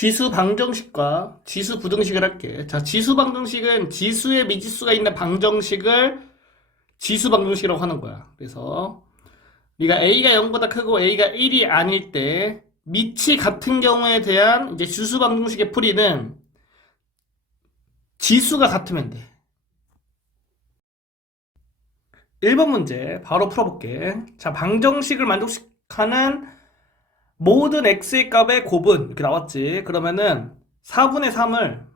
지수 방정식과 지수 부등식을 할게. 자, 지수 방정식은 지수에 미지수가 있는 방정식을 지수 방정식이라고 하는 거야. 그래서 네가 a가 0보다 크고 a가 1이 아닐 때 밑이 같은 경우에 대한 이제 지수 방정식의 풀이는 지수가 같으면 돼. 1번 문제 바로 풀어볼게. 자, 방정식을 만족하는 모든 x의 값의 곱은 이렇게 나왔지. 그러면은 4분의 3을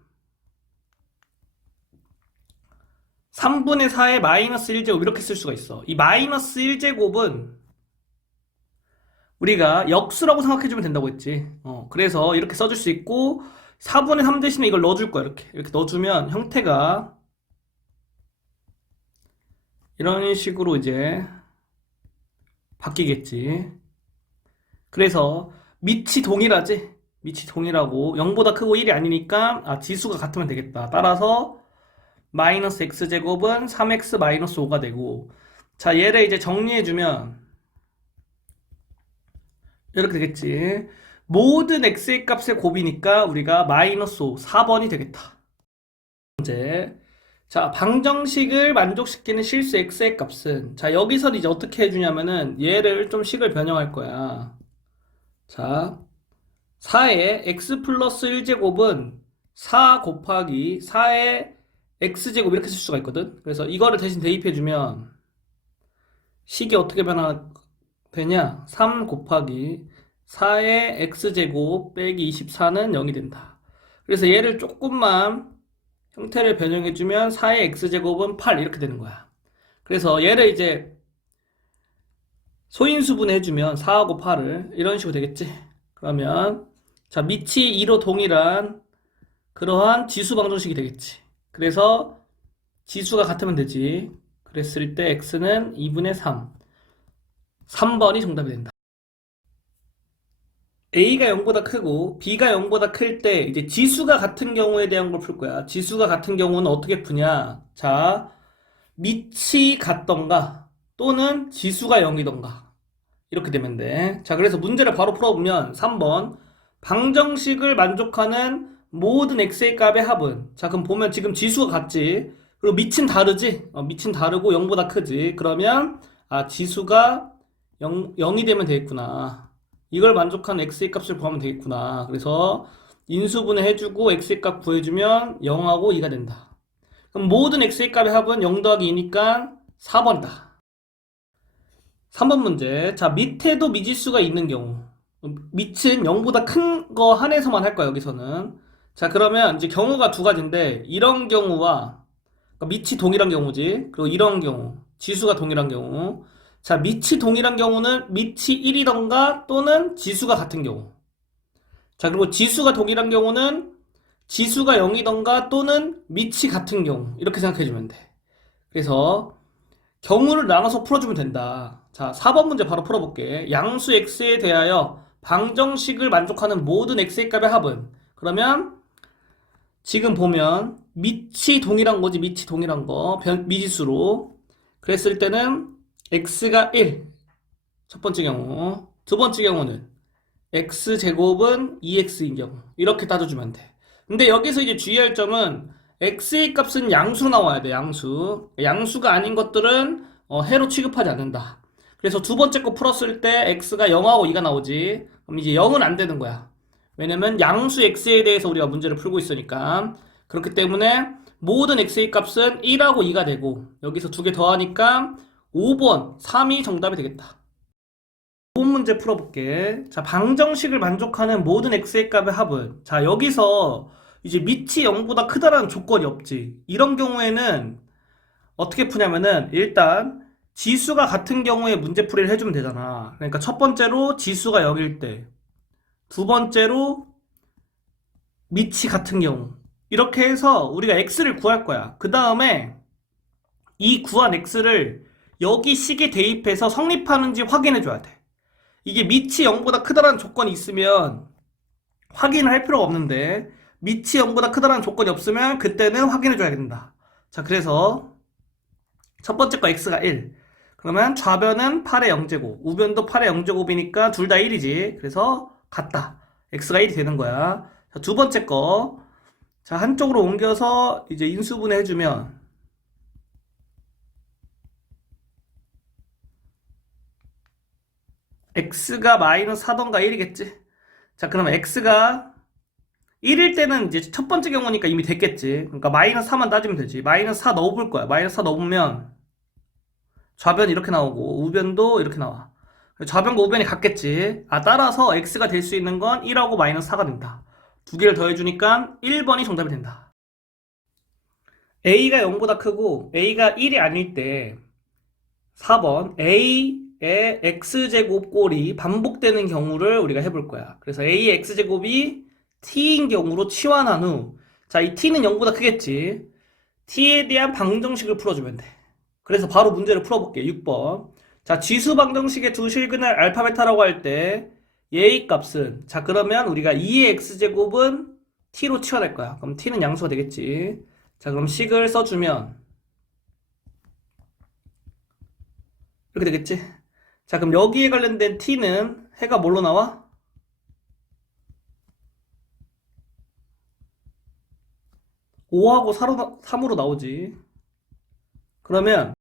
3분의 4의 마이너스 1제곱 이렇게 쓸 수가 있어. 이 마이너스 1제곱은 우리가 역수라고 생각해주면 된다고 했지. 그래서 이렇게 써줄 수 있고 4분의 3 대신에 이걸 넣어줄 거야. 이렇게 넣어주면 형태가 이런 식으로 이제 바뀌겠지. 그래서 밑이 동일하지? 밑이 동일하고 0보다 크고 1이 아니니까 지수가 같으면 되겠다. 따라서 마이너스 x제곱은 3x 마이너스 5가 되고, 자, 얘를 이제 정리해주면 이렇게 되겠지. 모든 x의 값의 곱이니까 우리가 마이너스 5, 4번이 되겠다. 이제 자, 방정식을 만족시키는 실수 x의 값은, 자, 여기서 이제 어떻게 해주냐면은 얘를 좀 식을 변형할 거야. 자, 4의 x 플러스 1제곱은 4 곱하기 4의 x제곱 이렇게 쓸 수가 있거든. 그래서 이거를 대신 대입해주면 식이 어떻게 변화되냐? 3 곱하기 4의 x제곱 빼기 24는 0이 된다. 그래서 얘를 조금만 형태를 변형해주면 4의 x제곱은 8 이렇게 되는 거야. 그래서 얘를 이제 소인수분 해주면 4하고 8을 이런 식으로 되겠지. 그러면 자, 밑이 2로 동일한 그러한 지수 방정식이 되겠지. 그래서 지수가 같으면 되지. 그랬을 때 x는 2분의 3. 3번이 정답이 된다. a가 0보다 크고 b가 0보다 클 때 이제 지수가 같은 경우에 대한 걸 풀 거야. 지수가 같은 경우는 어떻게 푸냐? 자, 밑이 같던가 또는 지수가 0이던가 이렇게 되면 돼. 자, 그래서 문제를 바로 풀어보면 3번 방정식을 만족하는 모든 x의 값의 합은, 자, 그럼 보면 지금 지수가 같지. 그리고 밑은 다르지. 밑은 다르고 0보다 크지. 그러면 지수가 0이 되면 되겠구나. 이걸 만족하는 x의 값을 구하면 되겠구나. 그래서 인수분해 해주고 x의 값 구해주면 0하고 2가 된다. 그럼 모든 x의 값의 합은 0 더하기 2니까 4번이다. 3번 문제. 자, 밑에도 미지수가 있는 경우. 밑은 0보다 큰 거 한해서만 할 거야, 여기서는. 자, 그러면 이제 경우가 두 가지인데, 이런 경우와, 그러니까 밑이 동일한 경우지. 그리고 이런 경우, 지수가 동일한 경우. 자, 밑이 동일한 경우는 밑이 1이던가 또는 지수가 같은 경우. 자, 그리고 지수가 동일한 경우는 지수가 0이던가 또는 밑이 같은 경우. 이렇게 생각해주면 돼. 그래서 경우를 나눠서 풀어주면 된다. 자, 4번 문제 바로 풀어볼게. 양수 x에 대하여 방정식을 만족하는 모든 x의 값의 합은, 그러면 지금 보면 밑이 동일한 거지. 밑이 동일한 거 미지수로 그랬을 때는 x가 1, 첫 번째 경우. 두 번째 경우는 x제곱은 2x인 경우. 이렇게 따져주면 돼. 근데 여기서 이제 주의할 점은 x의 값은 양수로 나와야 돼. 양수가 아닌 것들은 해로 취급하지 않는다. 그래서 두 번째 거 풀었을 때 x가 0하고 2가 나오지. 그럼 이제 0은 안 되는 거야. 왜냐면 양수 x에 대해서 우리가 문제를 풀고 있으니까. 그렇기 때문에 모든 x의 값은 1하고 2가 되고, 여기서 두 개 더하니까 5번 3이 정답이 되겠다. 5번 문제 풀어볼게. 자, 방정식을 만족하는 모든 x의 값의 합은, 자, 여기서 이제 밑이 0보다 크다라는 조건이 없지. 이런 경우에는 어떻게 푸냐면은 일단 지수가 같은 경우에 문제풀이를 해주면 되잖아. 그러니까 첫 번째로 지수가 0일 때, 두 번째로 밑이 같은 경우, 이렇게 해서 우리가 x를 구할 거야. 그 다음에 이 구한 x를 여기 식에 대입해서 성립하는지 확인해 줘야 돼. 이게 밑이 0보다 크다라는 조건이 있으면 확인을 할 필요가 없는데, 밑이 0보다 크다라는 조건이 없으면 그때는 확인해 줘야 된다. 자, 그래서 첫 번째 거 x가 1. 그러면 좌변은 8의 0제곱, 우변도 8의 0제곱이니까 둘 다 1이지. 그래서 같다. x가 1이 되는 거야. 자, 두 번째 거. 자, 한쪽으로 옮겨서 이제 인수분해 해주면 x가 마이너스 4던가 1이겠지? 자, 그러면 x가 1일 때는 이제 첫 번째 경우니까 이미 됐겠지. 그러니까 마이너스 4만 따지면 되지. 마이너스 4 넣어볼 거야. 마이너스 4 넣어보면 좌변 이렇게 나오고 우변도 이렇게 나와. 좌변과 우변이 같겠지. 따라서 x가 될 수 있는 건 1하고 마이너스 4가 된다. 두 개를 더해주니까 1번이 정답이 된다. a가 0보다 크고 a가 1이 아닐 때 4번 a의 x제곱 꼴이 반복되는 경우를 우리가 해볼 거야. 그래서 a의 x제곱이 t인 경우로 치환한 후, 자, 이 t는 0보다 크겠지. t에 대한 방정식을 풀어주면 돼. 그래서 바로 문제를 풀어볼게. 6번. 자, 지수 방정식의 두 실근을 알파 베타라고 할 때 얘의 값은, 자, 그러면 우리가 2의 x제곱은 t로 치환할 거야. 그럼 t는 양수가 되겠지. 자, 그럼 식을 써주면 이렇게 되겠지. 자, 그럼 여기에 관련된 t는 해가 뭘로 나와? 5하고 3으로 나오지. 그러면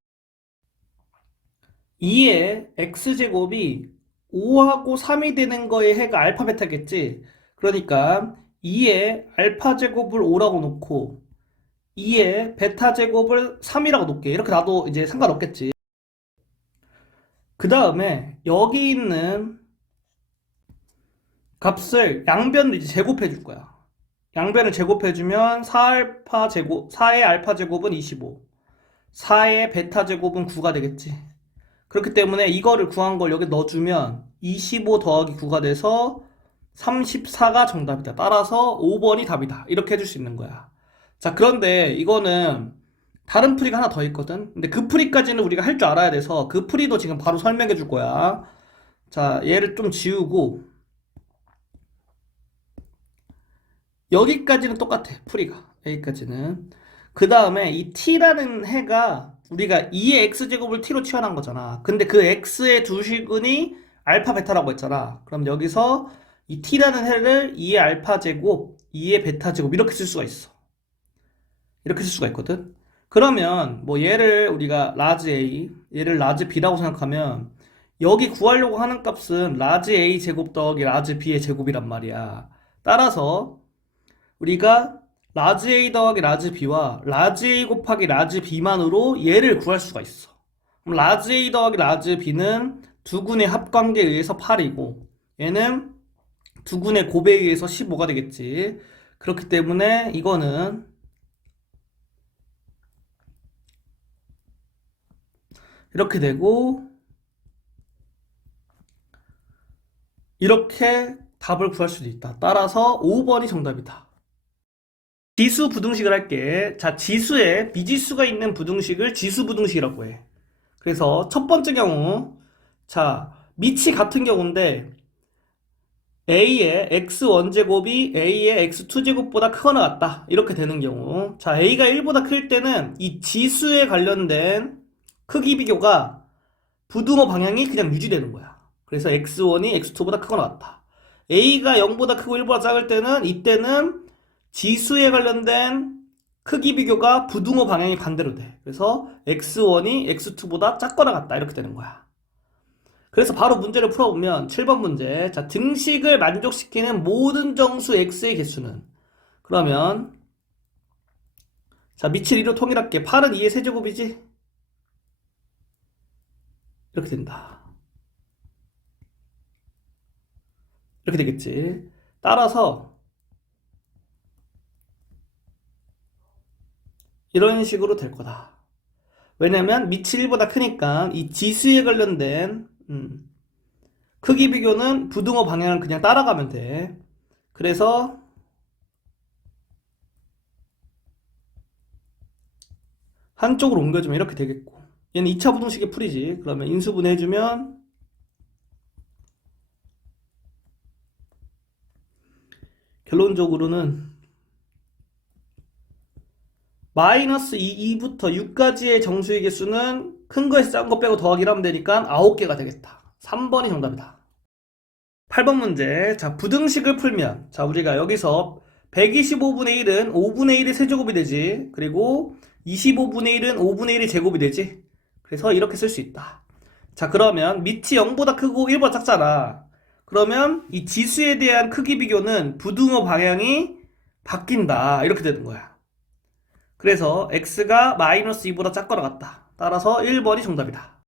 2의 x제곱이 5하고 3이 되는 거의 해가 알파 베타겠지. 그러니까 2의 알파 제곱을 5라고 놓고 2의 베타 제곱을 3이라고 놓게. 이렇게 놔도 이제 상관없겠지. 그 다음에 여기 있는 값을 양변을 이제 제곱해 줄 거야. 양변을 제곱해주면 4의 알파 제곱은 25, 4의 베타 제곱은 9가 되겠지. 그렇기 때문에 이거를 구한 걸 여기 넣어주면 25 더하기 9가 돼서 34가 정답이다. 따라서 5번이 답이다. 이렇게 해줄 수 있는 거야. 자, 그런데 이거는 다른 풀이가 하나 더 있거든. 근데 그 풀이까지는 우리가 할 줄 알아야 돼서 그 풀이도 지금 바로 설명해 줄 거야. 자, 얘를 좀 지우고 여기까지는 똑같아. 풀이가. 여기까지는. 그 다음에 이 t라는 해가 우리가 2의 x제곱을 t로 치환한 거잖아. 근데 그 x의 두 실근이 알파 베타라고 했잖아. 그럼 여기서 이 t라는 해를 2의 알파 제곱, 2의 베타 제곱 이렇게 쓸 수가 있어. 이렇게 쓸 수가 있거든. 그러면 뭐 얘를 우리가 라지 A, 얘를 라지 B라고 생각하면 여기 구하려고 하는 값은 라지 A 제곱 더하기 라지 B의 제곱이란 말이야. 따라서 우리가 라지 A 더하기 라지 B와 라지 A 곱하기 라지 B만으로 얘를 구할 수가 있어. 그럼 라지 A 더하기 라지 B는 두 군의 합관계에 의해서 8이고 얘는 두 군의 곱에 의해서 15가 되겠지. 그렇기 때문에 이거는 이렇게 되고 이렇게 답을 구할 수도 있다. 따라서 5번이 정답이다. 지수 부등식을 할게. 자, 지수에 미지수가 있는 부등식을 지수 부등식이라고 해. 그래서 첫 번째 경우, 자, 밑이 같은 경우인데 A의 x1제곱이 A의 x2제곱보다 크거나 같다. 이렇게 되는 경우. 자, A가 1보다 클 때는 이 지수에 관련된 크기 비교가 부등호 방향이 그냥 유지되는 거야. 그래서 x1이 x2보다 크거나 같다. A가 0보다 크고 1보다 작을 때는 이때는 지수에 관련된 크기 비교가 부등호 방향이 반대로 돼. 그래서 x1이 x2보다 작거나 같다. 이렇게 되는 거야. 그래서 바로 문제를 풀어보면 7번 문제. 자, 등식을 만족시키는 모든 정수 x의 개수는, 그러면 자, 밑을 2로 통일할게. 8은 2의 세제곱이지? 이렇게 된다. 이렇게 되겠지. 따라서 이런 식으로 될 거다. 왜냐면 밑이 1보다 크니까 이 지수에 관련된 크기 비교는 부등호 방향을 그냥 따라가면 돼. 그래서 한쪽으로 옮겨주면 이렇게 되겠고, 얘는 2차 부등식의 풀이지. 그러면 인수분해 해주면 결론적으로는 마이너스 2부터 6까지의 정수의 개수는 큰 거에서 작은 거 빼고 더하기를 하면 되니까 9개가 되겠다. 3번이 정답이다. 8번 문제. 자, 부등식을 풀면, 자, 우리가 여기서 125분의 1은 5분의 1의 세제곱이 되지. 그리고 25분의 1은 5분의 1의 제곱이 되지. 그래서 이렇게 쓸 수 있다. 자, 그러면 밑이 0보다 크고 1보다 작잖아. 그러면 이 지수에 대한 크기 비교는 부등호 방향이 바뀐다. 이렇게 되는 거야. 그래서 x가 마이너스 2보다 작거나 같다. 따라서 1번이 정답이다.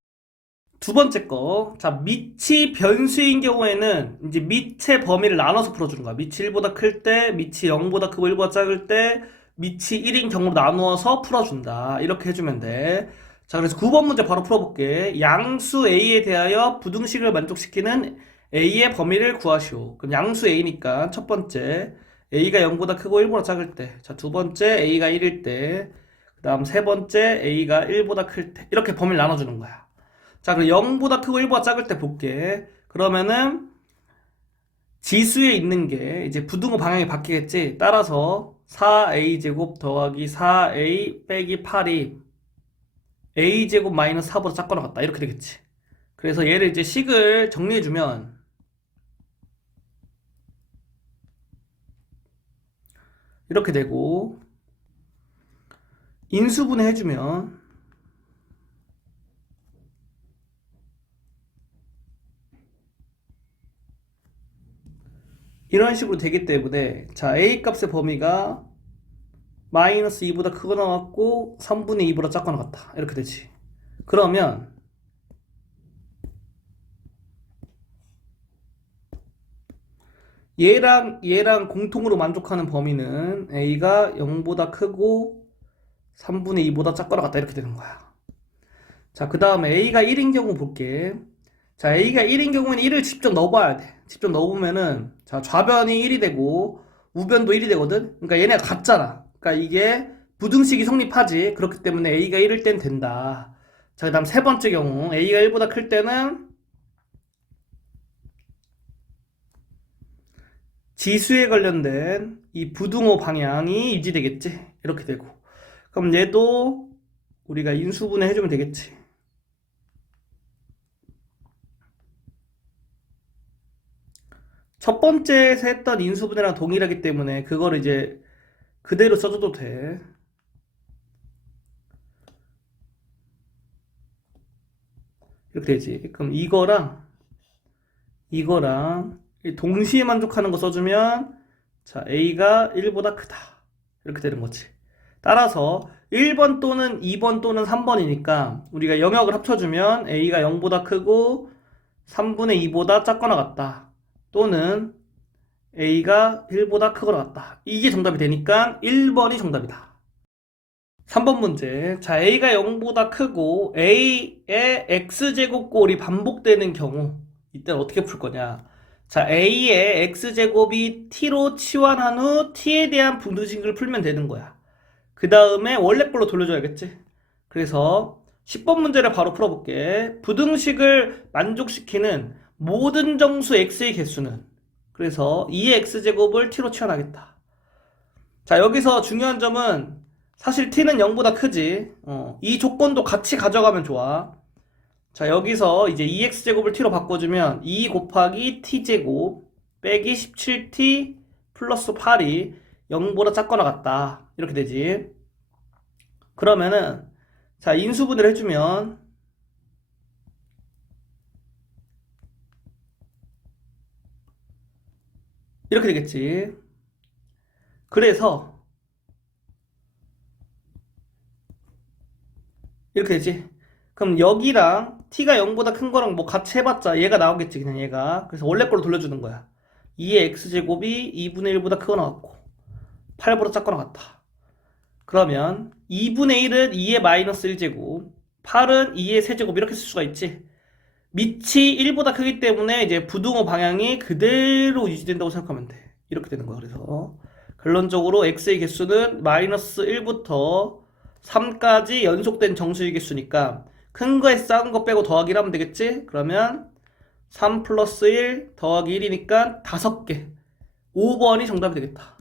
두 번째 거. 자, 밑이 변수인 경우에는 이제 밑의 범위를 나눠서 풀어주는 거야. 밑이 1보다 클 때, 밑이 0보다 크고 1보다 작을 때, 밑이 1인 경우로 나누어서 풀어준다. 이렇게 해주면 돼. 자, 그래서 9번 문제 바로 풀어볼게. 양수 A에 대하여 부등식을 만족시키는 A의 범위를 구하시오. 그럼 양수 A니까 첫 번째 A가 0보다 크고 1보다 작을 때, 자, 두 번째 A가 1일 때, 그 다음 세 번째 A가 1보다 클 때, 이렇게 범위를 나눠주는 거야. 자, 그럼 0보다 크고 1보다 작을 때 볼게. 그러면은 지수에 있는 게 이제 부등호 방향이 바뀌겠지. 따라서 4a제곱 더하기 4a 빼기 8이 a제곱 마이너스 4보다 작거나 같다. 이렇게 되겠지. 그래서 얘를 이제 식을 정리해주면 이렇게 되고, 인수분해 해주면 이런 식으로 되기 때문에, 자, a 값의 범위가 마이너스 2보다 크거나 같고 3분의 2보다 작거나 같다. 이렇게 되지. 그러면 얘랑 공통으로 만족하는 범위는 a가 0보다 크고 3분의 2보다 작거나 같다. 이렇게 되는 거야. 자, 그 다음에 a가 1인 경우 볼게. 자, a가 1인 경우에는 1을 직접 넣어봐야 돼. 직접 넣어보면은, 자, 좌변이 1이 되고 우변도 1이 되거든. 그러니까 얘네가 같잖아. 그러니까 이게 부등식이 성립하지. 그렇기 때문에 a가 1일 땐 된다. 자, 그 다음 세 번째 경우 a가 1보다 클 때는 지수에 관련된 이 부등호 방향이 유지되겠지. 이렇게 되고, 그럼 얘도 우리가 인수분해 해주면 되겠지. 첫 번째에서 했던 인수분해랑 동일하기 때문에 그거를 이제 그대로 써줘도 돼. 이렇게 되지. 그럼 이거랑 동시에 만족하는 거 써주면, 자, a가 1보다 크다. 이렇게 되는 거지. 따라서 1번 또는 2번 또는 3번이니까 우리가 영역을 합쳐주면 a가 0보다 크고 3분의 2보다 작거나 같다. 또는 a가 1보다 크거나 같다. 이게 정답이 되니까 1번이 정답이다. 3번 문제. 자, a가 0보다 크고 a의 x제곱꼴이 반복되는 경우, 이때는 어떻게 풀 거냐. 자, a의 x제곱이 t로 치환한 후 t에 대한 부등식을 풀면 되는 거야. 그 다음에 원래 걸로 돌려줘야겠지. 그래서 10번 문제를 바로 풀어볼게. 부등식을 만족시키는 모든 정수 x의 개수는, 그래서 2의 x제곱을 t로 치환하겠다. 자, 여기서 중요한 점은 사실 t는 0보다 크지. 이 조건도 같이 가져가면 좋아. 자, 여기서 이제 2x제곱을 t로 바꿔주면 2 곱하기 t제곱 빼기 17t 플러스 8이 0보다 작거나 같다. 이렇게 되지. 그러면은, 자, 인수분해를 해주면 이렇게 되겠지. 그래서 이렇게 되지. 그럼 여기랑 t가 0보다 큰 거랑 뭐 같이 해봤자 얘가 나오겠지. 그냥 얘가. 그래서 원래 걸로 돌려주는 거야. 2의 x제곱이 2분의 1보다 크거나 같고 8보다 작거나 같다. 그러면 2분의 1은 2의 마이너스 1제곱, 8은 2의 세제곱, 이렇게 쓸 수가 있지. 밑이 1보다 크기 때문에 이제 부등호 방향이 그대로 유지된다고 생각하면 돼. 이렇게 되는 거야. 그래서 결론적으로 x의 개수는 마이너스 1부터 3까지 연속된 정수의 개수니까 큰 거에 작은 거 빼고 더하기를 하면 되겠지? 그러면 3 플러스 1 더하기 1이니까 5개. 5번이 정답이 되겠다.